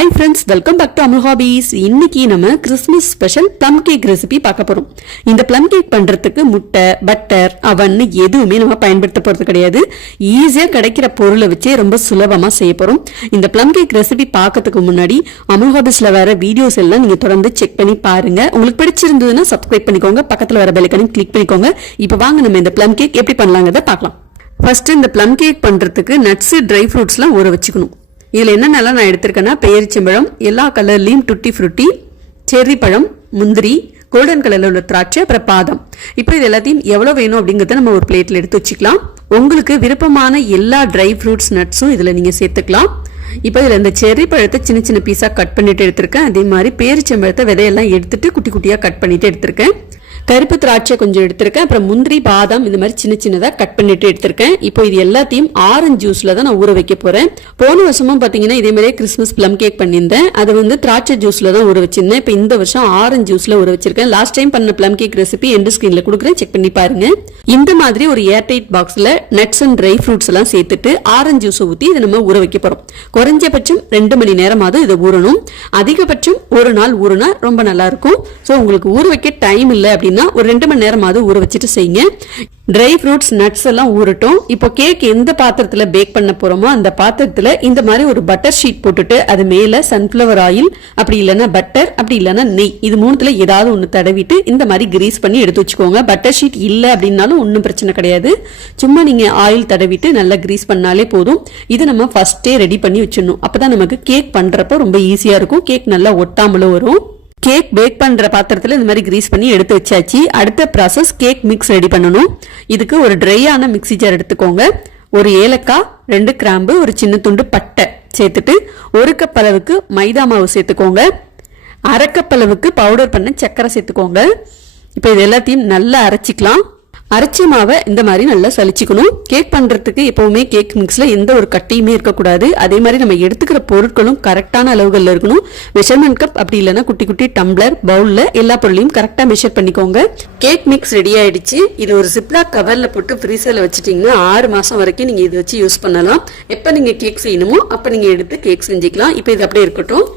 Hi friends, welcome back to Amul Hobbies. இன்னைக்கு நம்ம Christmas special plum cake recipe பார்க்க போறோம். இந்த ப்ளம் கேக் பண்றதுக்கு முட்டை, பட்டர், அவன் எதுவுமே நம்ம பயன்படுத்த போறது கிடையாது. ஈஸியா கிடைக்கிற பொருளை வச்சே ரொம்ப சுலபமா செய்ய போறோம். இந்த ப்ளம் கேக் ரெசிபி பார்க்கிறதுக்கு முன்னாடி அமுல் ஹாபீஸ்ல வர வீடியோஸ் எல்லாம் நீங்க தொடர்ந்து செக் பண்ணி பாருங்க. உங்களுக்கு பிடிச்சிருந்ததுன்னா சப்ஸ்கிரைப் பண்ணிக்கோங்க, பக்கத்துல வர பெல் ஐகானையும் கிளிக் பண்ணிக்கோங்க. இப்போ வாங்க நம்ம இந்த ப்ளம் கேக் எப்படி பண்ணலாங்கிறத பார்க்கலாம். ஃபர்ஸ்ட் இந்த ப்ளம் கேக் பண்றதுக்கு நட்ஸ், ட்ரை ஃப்ரூட்ஸ்லாம் ஊற வச்சுக்கணும். இதில் என்னென்னலாம் நான் எடுத்திருக்கேன்னா பேரிச்சம்பழம், எல்லா கலர்லையும் டுட்டி ஃப்ரூட்டி, செர்ரி பழம், முந்திரி, கோல்டன் கலரில் உள்ள திராட்சை, அப்புறம் பாதம். இப்போ இது எல்லாத்தையும் எவ்வளோ வேணும் அப்படிங்கிறத நம்ம ஒரு பிளேட்டில் எடுத்து வச்சுக்கலாம். உங்களுக்கு விருப்பமான எல்லா ட்ரை ஃப்ரூட்ஸ் நட்ஸும் இதில் நீங்கள் சேர்த்துக்கலாம். இப்போ இதில் இந்த செர்ரி பழத்தை சின்ன சின்ன பீஸாக கட் பண்ணிட்டு எடுத்திருக்கேன். அதே மாதிரி பேரிச்சம்பழத்தை விதையெல்லாம் எடுத்துட்டு குட்டி குட்டியாக கட் பண்ணிட்டு எடுத்திருக்கேன். கருப்பு திராட்சை கொஞ்சம் எடுத்திருக்கேன். அப்புறம் முந்திரி, பாதாம் இந்த மாதிரி சின்ன சின்னதாக கட் பண்ணிட்டு எடுத்திருக்கேன். இப்போ இது எல்லாத்தையும் ஆரஞ்சு ஜூஸ்ல தான் நான் ஊற வைக்க போறேன். போன வருஷமும் பாத்தீங்கன்னா இதே மாதிரியே கிறிஸ்மஸ் ப்ளம் கேக் பண்ணியிருந்தேன். அது வந்து திராட்சை ஜூஸ்ல தான் ஊற வச்சிருந்தேன். இப்போ இந்த வருஷம் ஆரஞ்சு ஜூஸ்ல ஊற வச்சிருக்கேன். லாஸ்ட் டைம் பண்ண ப்ளம் கேக் ரெசிபி எண்ட் ஸ்கிரீன்ல கொடுக்குறேன், செக் பண்ணி பாருங்க. இந்த மாதிரி ஒரு ஏர்டைட் பாக்ஸ்ல நட்ஸ் அண்ட் ட்ரை ஃப்ரூட்ஸ் எல்லாம் சேர்த்துட்டு ஆரஞ்சு ஜூஸ் ஊற்றி இதை நம்ம ஊற வைக்க போறோம். குறைஞ்சபட்சம் 2 மணி நேரமாவது இதை ஊறணும். அதிகபட்சம் ஒரு நாள் ஊறுனா ரொம்ப நல்லா இருக்கும். ஸோ உங்களுக்கு ஊற வைக்க டைம் இல்லை அப்படின்னா ஒரு 2 மணி நேரமாவது ஊற வச்சுட்டு செய்யுங்க. ட்ரை ஃப்ரூட்ஸ், நட்ஸ் எல்லாம் ஊறட்டும். இப்போ கேக் எந்த பாத்திரத்துல பேக் பண்ண போறோமோ அந்த பாத்திரத்துல இந்த மாதிரி ஒரு பட்டர் ஷீட் போட்டுட்டு அது மேல சன்ஃபிளவர் ஆயில், அப்படி இல்லைன்னா பட்டர், அப்படி இல்லைன்னா நெய், இது மூணுத்துல ஏதாவது ஒன்று தடவிட்டு இந்த மாதிரி கிரீஸ் பண்ணி எடுத்து வச்சுக்கோங்க. பட்டர் ஷீட் இல்லை அப்படின்னாலும் ஒன்றும் பிரச்சனை கிடையாது. சும்மா நீங்க ஆயில் தடவிட்டு நல்லா கிரீஸ் பண்ணாலே போதும். இது நம்ம ஃபர்ஸ்டே ரெடி பண்ணி வச்சிடணும். அப்பதான் நமக்கு கேக் பண்றப்ப ரொம்ப ஈஸியா இருக்கும். கேக் நல்லா ஒட்டாமலும் வரும். கேக் பேக் பண்ற பாத்திரத்துல இந்த மாதிரி கிரீஸ் பண்ணி எடுத்து வச்சாச்சு. அடுத்த ப்ராசஸ் கேக் மிக்ஸ் ரெடி பண்ணணும். இதுக்கு ஒரு ட்ரையான மிக்ஸி ஜார் எடுத்துக்கோங்க. ஒரு ஏலக்காய், 2 கிராம்பு, ஒரு சின்ன துண்டு பட்டை சேர்த்துட்டு 1 கப் அளவுக்கு மைதா மாவு சேர்த்துக்கோங்க. 1/2 கப் அளவுக்கு பவுடர் பண்ண சர்க்கரை சேர்த்துக்கோங்க. இப்போ இது எல்லாத்தையும் நல்லா அரைச்சிக்கலாம். அரைச்ச மாவை இந்த மாதிரி நல்லா சலிச்சுக்கணும். கேக் பண்றதுக்கு எப்பவுமே கேக் மிக்ஸ்ல எந்த ஒரு கட்டியுமே இருக்கக்கூடாது. அதே மாதிரி நம்ம எடுத்துக்கிற பொருட்களும் கரெக்டான அளவுகள்ல இருக்கணும். மெஷர்மெண்ட் கப் அப்படி இல்லைன்னா குட்டி குட்டி டம்ளர், பவுல்ல எல்லா பொருளையும் கரெக்டா மெஷர் பண்ணிக்கோங்க. கேக் மிக்ஸ் ரெடி ஆயிடுச்சு. இது ஒரு ஜிப்லாக் கவர்ல போட்டு ஃப்ரீசர்ல வச்சுட்டீங்கன்னா 6 மாசம் வரைக்கும் நீங்க இதை வச்சு யூஸ் பண்ணலாம். எப்ப நீங்க கேக் செய்யணுமோ அப்ப நீங்க எடுத்து கேக் செஞ்சுக்கலாம். இப்போ இது அப்படியே இருக்கட்டும்.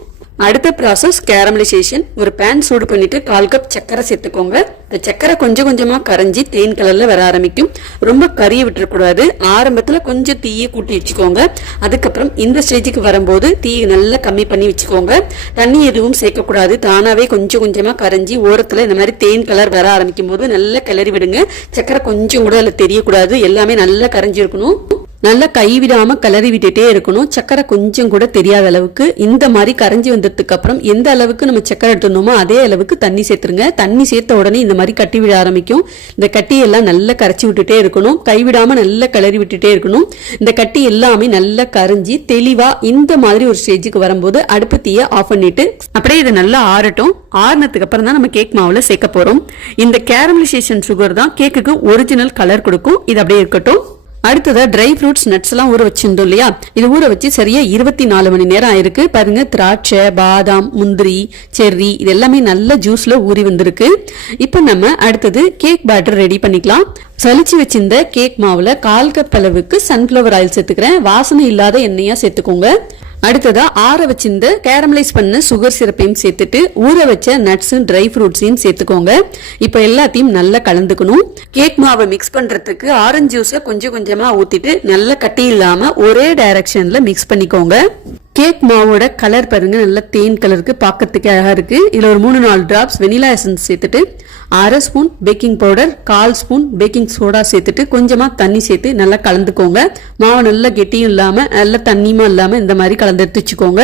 அடுத்த ப்ராசஸ் கேரமலைசேஷன். ஒரு பேன் சூடு பண்ணிட்டு 1/4 கப் சர்க்கரை சேர்த்துக்கோங்க. இந்த சர்க்கரை கொஞ்சம் கொஞ்சமா கரைஞ்சி தேன் கலர்ல வர ஆரம்பிக்கும். ரொம்ப கறியை விட்டுறக்கூடாது. ஆரம்பத்துல கொஞ்சம் தீயை கூட்டி வச்சுக்கோங்க. அதுக்கப்புறம் இந்த ஸ்டேஜுக்கு வரும்போது தீயை நல்லா கம்மி பண்ணி வச்சுக்கோங்க. தண்ணி எதுவும் சேர்க்கக்கூடாது. தானாவே கொஞ்சம் கொஞ்சமா கரைஞ்சி ஓரத்துல இந்த மாதிரி தேன் கலர் வர ஆரம்பிக்கும் போது நல்லா கிளறி விடுங்க. சர்க்கரை கொஞ்சம் கூட அதுல தெரியக்கூடாது. எல்லாமே நல்லா கரைஞ்சி இருக்கணும். நல்லா கைவிடாம கிளறி விட்டுட்டே இருக்கணும். சக்கரை கொஞ்சம் கூட தெரியாத அளவுக்கு இந்த மாதிரி கரைஞ்சி வந்ததுக்கு அப்புறம் எந்த அளவுக்கு நம்ம சக்கரை எடுத்துனோமோ அதே அளவுக்கு தண்ணி சேர்த்துருங்க. தண்ணி சேர்த்த உடனே இந்த மாதிரி கட்டி விட ஆரம்பிக்கும். இந்த கட்டியெல்லாம் நல்லா கரைச்சி விட்டுட்டே இருக்கணும். கைவிடாம நல்லா கிளறி விட்டுட்டே இருக்கணும். இந்த கட்டி எல்லாமே நல்லா கரைஞ்சி தெளிவா இந்த மாதிரி ஒரு ஸ்டேஜுக்கு வரும்போது அடுப்பு தீயை ஆஃப் பண்ணிட்டு அப்படியே இது நல்லா ஆறட்டும். ஆறுனதுக்கு அப்புறம் தான் நம்ம கேக் மாவுல சேர்க்க போறோம். இந்த கேரமலைசேஷன் சுகர் தான் கேக்குக்கு ஒரிஜினல் கலர் கொடுக்கும். இது அப்படியே இருக்கட்டும். அடுத்ததா ட்ரை ஃப்ரூட்ஸ், நட்ஸ் எல்லாம் ஊற வச்சிருந்தோம் இல்லையா? இது ஊற வச்சு சரியா 24 மணி நேரம் ஆயிருக்கு. பாருங்க, திராட்சை, பாதாம், முந்திரி, செர்ரி இது எல்லாமே நல்ல ஜூஸ்ல ஊறி வந்திருக்கு. இப்போ நம்ம அடுத்தது கேக் பேட்டர் ரெடி பண்ணிக்கலாம். சலிச்சு வச்சிருந்த கேக் மாவுல 1/4 கப் அளவுக்கு சன்ஃபிளவர் ஆயில் சேர்த்துக்கிறேன். வாசனை இல்லாத எண்ணெயா சேர்த்துக்கோங்க. அடுத்ததா ஆற வச்சிருந்த கேரமலைஸ் பண்ண சுகர் சிரப்பையும் சேர்த்துட்டு ஊற வச்ச நட்ஸ், ட்ரை ஃப்ரூட்ஸையும் சேர்த்துக்கோங்க. இப்போ எல்லாத்தையும் நல்லா கலந்துக்கணும். கேக் மாவை மிக்ஸ் பண்றதுக்கு ஆரஞ்சு ஜூஸை கொஞ்சம் கொஞ்சமா ஊத்திட்டு நல்லா கட்டி இல்லாம ஒரே டைரக்ஷன்ல மிக்ஸ் பண்ணிக்கோங்க. கேக் மாவோட கலர் பாருங்க, நல்ல தேன் கலருக்கு பார்க்கறதுக்கு அழகா இருக்கு. இதுல ஒரு 3-4 டிராப்ஸ் வெனிலா எசன்ஸ் சேர்த்துட்டு 1/2 spoon baking powder, 1/4 spoon baking soda சேர்த்துட்டு கொஞ்சமா தண்ணி சேர்த்து நல்லா கலந்துக்கோங்க. மாவு நல்லா கெட்டியும் இல்லாம நல்ல தண்ணியுமா இல்லாம இந்த மாதிரி கலந்து எடுத்து வச்சுக்கோங்க.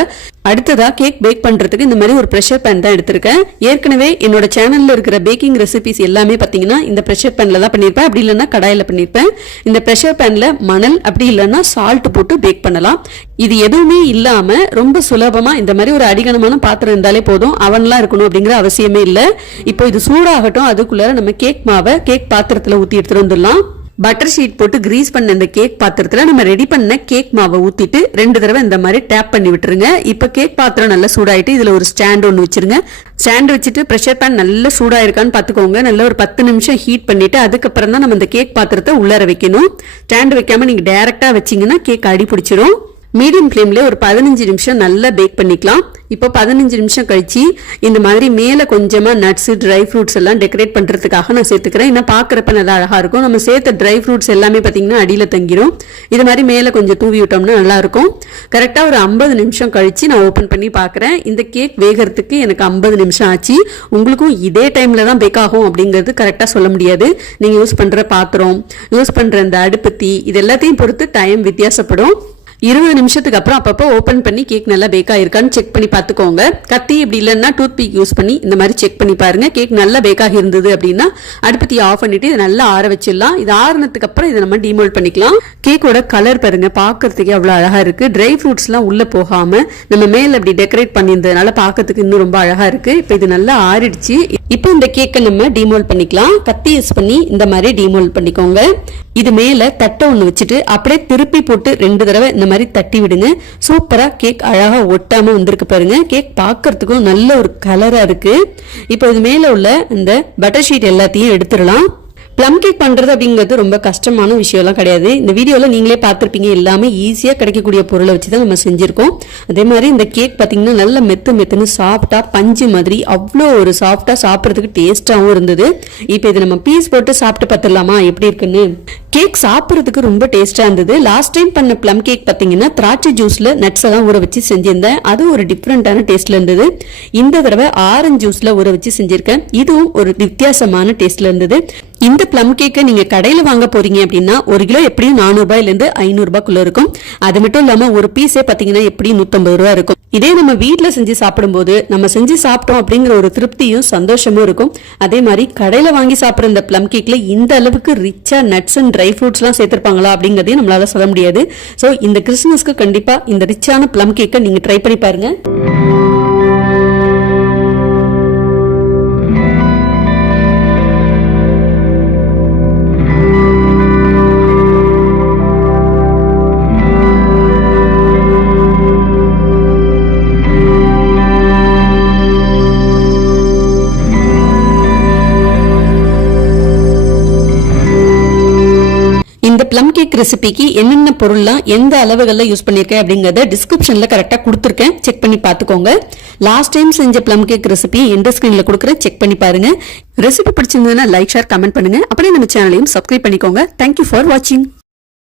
அடுத்ததா கேக் பேக் பண்றதுக்கு இந்த மாதிரி ஒரு ப்ரெஷர் பேன் தான் எடுத்திருக்கேன். ஏற்கனவே என்னோட சேனல்ல இருக்கிற பேக்கிங் ரெசிபிஸ் எல்லாமே பாத்தீங்கன்னா இந்த ப்ரெஷர் பேன்ல தான் பண்ணிருப்பேன். அப்படி இல்லைன்னா கடாயில பண்ணிருப்பேன். இந்த ப்ரெஷர் பேன்ல மணல் அப்படி இல்லைன்னா சால்ட் போட்டு பேக் பண்ணலாம். இது எதுவுமே இல்லாம ரொம்ப சுலபமா இந்த மாதிரி ஒரு அடிகனமான பாத்திரம் இருந்தாலே போதும். அவன்லாம் இருக்கணும் அப்படிங்கிற அவசியமே இல்லை. இப்போ இது சூடாகட்டும். அதுக்குள்ள நம்ம கேக் மாவை கேக் பாத்திரத்துல ஊத்தி எடுத்துட்டு வந்துடலாம். பட்டர் ஷீட் போட்டு கிரீஸ் பண்ண இந்த கேக் பாத்திரத்துல நம்ம ரெடி பண்ண கேக் மாவை ஊத்திட்டு 2 தடவை இந்த மாதிரி டேப் பண்ணி விட்டுருங்க. இப்ப கேக் பாத்திரம் நல்லா சூடாயிட்டு இதுல ஒரு ஸ்டாண்ட் ஒன்று வச்சிருங்க. ஸ்டாண்ட் வச்சுட்டு ப்ரெஷர் பேன் நல்லா சூடாயிருக்கான்னு பாத்துக்கோங்க. நல்லா ஒரு 10 நிமிஷம் ஹீட் பண்ணிட்டு அதுக்கப்புறம் தான் நம்ம இந்த கேக் பாத்திரத்தை உள்ளார வைக்கணும். ஸ்டாண்ட் வைக்காம நீங்க டைரக்டா வச்சீங்கன்னா கேக் அடி பிடிச்சிரும். மீடியம் ஃப்ளேம்ல ஒரு 15 நிமிஷம் நல்லா பேக் பண்ணிக்கலாம். இப்போ 15 நிமிஷம் கழிச்சு இந்த மாதிரி மேல கொஞ்சமா நட்ஸ் ட்ரை ஃப்ரூட்ஸ் எல்லாம் டெக்கரேட் பண்றதுக்காக நான் சேர்த்துக்கிறேன். ஏன்னா பாக்குறப்ப நல்லா அழகா இருக்கும். நம்ம சேர்த்த ட்ரை ஃப்ரூட்ஸ் எல்லாமே பாத்தீங்கன்னா அடியில தங்கிரும். இது மாதிரி மேல கொஞ்சம் தூவி விட்டோம்னா நல்லா இருக்கும். கரெக்டா ஒரு 50 நிமிஷம் கழிச்சு நான் ஓபன் பண்ணி பாக்குறேன். இந்த கேக் வேகிறதுக்கு எனக்கு 50 நிமிஷம் ஆச்சு. உங்களுக்கும் இதே டைம்ல தான் பேக் ஆகும் அப்படிங்கிறது கரெக்டா சொல்ல முடியாது. நீங்க யூஸ் பண்ற பாத்திரம், யூஸ் பண்ற இந்த அடுப்பத்தி, இது எல்லாத்தையும் பொறுத்து டைம் வித்தியாசப்படும். 20 நிமிஷத்துக்கு அப்புறம் அப்பப்போ ஓபன் பண்ணி கேக் நல்லா பேக் ஆயிருக்கான்னு செக் பண்ணி பார்த்துக்கோங்க. கத்தி இப்படி இல்லைன்னா டூத் பீக் யூஸ் பண்ணி இந்த மாதிரி செக் பண்ணி பாருங்க. கேக் நல்லா பேக் ஆகி இருந்தது அப்படின்னா அடுப்பத்தி ஆஃப் பண்ணிட்டு இதை நல்லா ஆற வச்சிடலாம். இது ஆறுனதுக்கு அப்புறம் இதை நம்ம டிமோல்ட் பண்ணிக்கலாம். கேக்கோட கலர் பாருங்க, பாக்குறதுக்கே அவ்வளவு அழகா இருக்கு. ட்ரை ஃப்ரூட்ஸ் எல்லாம் உள்ள போகாம நம்ம மேல அப்படி டெக்கரேட் பண்ணியிருந்ததுனால பாக்கிறதுக்கு இன்னும் ரொம்ப அழகா இருக்கு. இப்போ இது நல்லா ஆறிடுச்சு. இப்போ இந்த கேக்கை நம்ம டிமோல்ட் பண்ணிக்கலாம். கத்தி யூஸ் பண்ணி இந்த மாதிரி டிமோல்ட் பண்ணிக்கோங்க. இது மேல தட்டை ஒண்ணு வச்சுட்டு அப்படியே திருப்பி போட்டு 2 தடவை இந்த மாதிரி தட்டி விடுங்க. சூப்பரா கேக் அழகா ஒட்டாம வந்திருக்கு பாருங்க. கேக் பாக்குறதுக்கும் நல்ல ஒரு கலரா இருக்கு. இப்போ இது மேல உள்ள இந்த பட்டர் ஷீட் எல்லாத்தையும் எடுத்துடலாம். பிளம் கேக் பண்றது அப்படிங்கிறது ரொம்ப கஷ்டமான விஷயம் எல்லாம் கிடையாது. இந்த வீடியோல நீங்களே பார்த்திருப்பீங்க, எல்லாமே ஈஸியா கிடைக்கக்கூடிய பொருளை வச்சுதான் நம்ம செஞ்சிருக்கோம். அதே மாதிரி இந்த கேக் பாத்தீங்கன்னா நல்ல மெத்துன்னு சாஃப்டா பஞ்சு மாதிரி அவ்வளோ ஒரு சாஃப்டா சாப்பிட்றதுக்கு டேஸ்டாவும் இருந்தது. இப்போ இது நம்ம பீஸ் போட்டு சாப்பிட்டு பார்த்துடலாமா எப்படி இருக்குன்னு. கேக் சாப்பிட்றதுக்கு ரொம்ப டேஸ்டா இருந்தது. லாஸ்ட் டைம் பண்ண பிளம் கேக் பாத்தீங்கன்னா திராட்சை ஜூஸ்ல நட்ஸ் எல்லாம் ஊற வச்சு செஞ்சிருந்தேன். அது ஒரு டிஃப்ரெண்டான டேஸ்ட்ல இருந்தது. இந்த தடவை ஆரஞ்சு ஜூஸ்ல ஊற வச்சு செஞ்சிருக்கேன். இதுவும் ஒரு வித்தியாசமான டேஸ்ட்ல இருந்தது. இந்த பிளம் கேக்கை நீங்க கடையில வாங்க போறீங்க அப்படின்னா 1 கிலோ எப்படியும் 400 ரூபாயில இருந்து 500 ரூபாய்க்குள்ள இருக்கும். அது மட்டும் இல்லாம ஒரு பீஸே பாத்தீங்கன்னா எப்படியும் 150 ரூபாய் இருக்கும். இதே நம்ம வீட்டுல செஞ்சு சாப்பிடும் போது நம்ம செஞ்சு சாப்பிட்டோம் அப்படிங்கிற ஒரு திருப்தியும் சந்தோஷமும் இருக்கும். அதே மாதிரி கடையில வாங்கி சாப்பிடுற இந்த பிளம் கேக்ல இந்த அளவுக்கு ரிச்சா நட்ஸ் அண்ட் ட்ரை ஃப்ரூட்ஸ் எல்லாம் சேர்த்திருப்பாங்களா அப்படிங்கறதையும் நம்மளால சொல்ல முடியாது. சோ இந்த கிறிஸ்துமஸ்க்கு கண்டிப்பா இந்த ரிச்சான பிளம் கேக்கை நீங்க ட்ரை பண்ணி பாருங்க. இந்த பிளம் கேக் ரெசிபிக்கு என்னென்ன பொருள்லாம் எந்த அளவுகள்ல யூஸ் பண்ணிருக்கேன் அப்படிங்கறத டிஸ்கிரிப்ஷன்ல கரெக்டா கொடுத்துருக்கேன். செக் பண்ணி பாத்துக்கோங்க. லாஸ்ட் டைம் செஞ்ச பிளம் கேக் ரெசிபி எண்ட் ஸ்கிரீன்ல கொடுக்குறேன், செக் பண்ணி பாருங்க. ரெசிபி பிடிச்சிருந்ததுன்னா லைக், ஷேர், கமெண்ட் பண்ணுங்க. அப்படியே நம்ம சேனலையும் சப்ஸ்கிரைப் பண்ணிக்கோங்க. தேங்க்யூ ஃபார் வாட்சிங்.